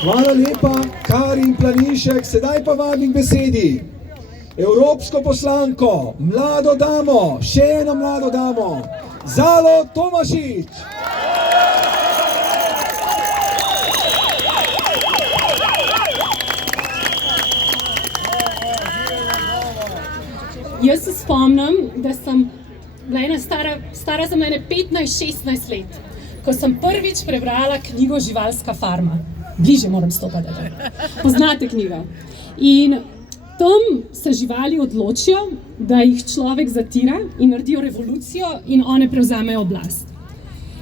Hvala lepa, Karin Planinšek. Sedaj pa vabim k besedi evropsko poslanko, mlado damo, še eno mlado damo, Zalo Tomašič. Jaz se spomnim, da sem bila stara sem 15-16 let, ko sem prvič prebrala knjigo Živalska farma. Bliže moram stopati. Poznate knjigo. In tam se živali odločijo, da jih človek zatira in naredijo revolucijo in one prevzamejo oblast.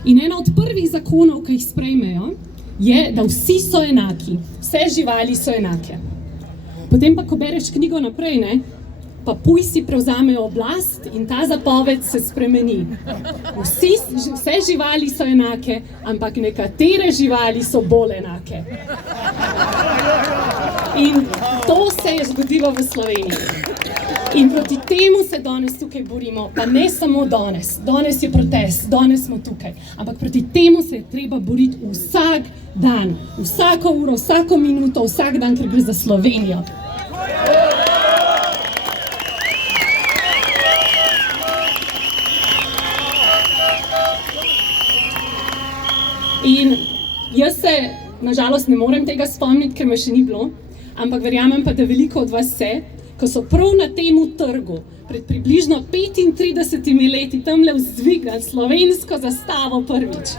In ena od prvih zakonov, ki jih sprejmejo, je, da vsi so enaki, vse živali so enake. Potem pa, ko bereš knjigo naprej, pa pujsi prevzamejo oblast in ta zapoved se spremeni. Vse živali so enake, ampak nekatere živali so bolj enake. In to se je zgodilo v Sloveniji. In proti temu se danes tukaj borimo, pa ne samo danes. Danes je protest, danes smo tukaj. Ampak proti temu se je treba boriti vsak dan, vsako uro, vsako minuto, vsak dan, ker gre za Slovenijo. In jaz se, nažalost, ne morem tega spomniti, ker me še ni bilo, ampak verjamem pa, da veliko od vas se, ko so prav na temu trgu pred približno 35 leti tamle vzdignili slovensko zastavo prvič,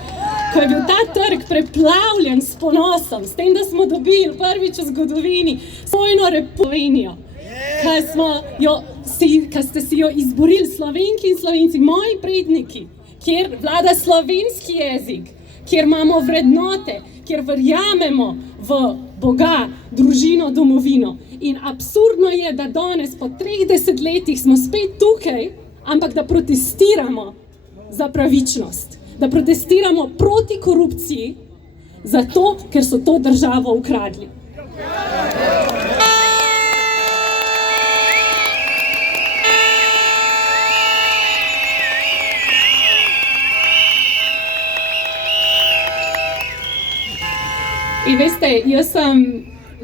ko je bil ta trg preplavljen s ponosom, s tem, da smo dobili prvič v zgodovini svojno Slovenijo, ki ste si jo izborili Slovenki in Slovenci, moji predniki, kjer vlada slovenski jezik, kjer imamo vrednote, kjer verjamemo v Boga, družino, domovino. In absurdno je, da danes po 30 letih smo spet tukaj, ampak da protestiramo za pravičnost, da protestiramo proti korupciji, zato, ker so to državo ukradli. In veste, jaz sem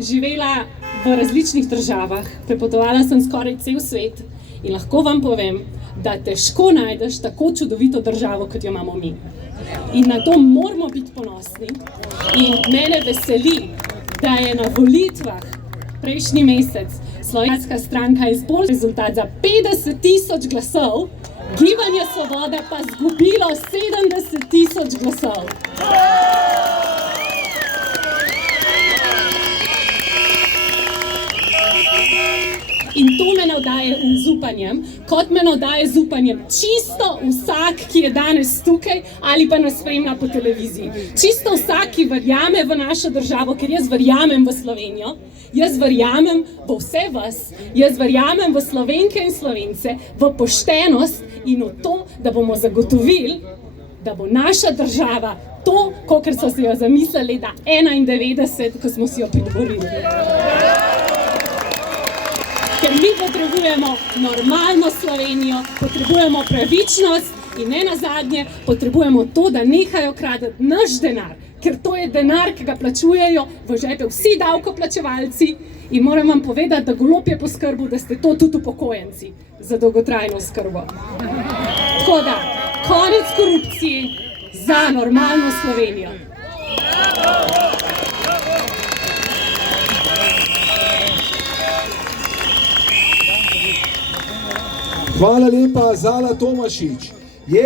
živela v različnih državah, prepotovala sem skoraj cel svet in lahko vam povem, da težko najdeš tako čudovito državo, kot jo imamo mi. In na to moramo biti ponosni. In mene veseli, da je na volitvah prejšnji mesec Slovenska stranka izboljšala rezultat za 50.000 glasov, Gibanje Svoboda pa zgubilo 70.000 glasov. In to me navdaja z upanjem, kot me navdaja z upanjem čisto vsak, ki je danes tukaj ali pa nas spremlja po televiziji. Čisto vsak, ki verjame v našo državo, ker jaz verjamem v Slovenijo, jaz verjamem v vse vas, jaz verjamem v Slovenke in Slovence, v poštenost in v to, da bomo zagotovili, da bo naša država to, kakor so si jo zamislili leta 1991, ko smo si jo priborili. Ker mi potrebujemo normalno Slovenijo, potrebujemo pravičnost in ne nazadnje potrebujemo to, da nehajo kraditi naš denar, ker to je denar, ki ga plačujejo v žepe vsi davkoplačevalci in moram vam povedati, da Golob je poskrbel, da ste to tudi upokojenci za dolgotrajno oskrbo. Tako da, konec korupciji za normalno Slovenijo. Hvala lepa, Zala Tomašič.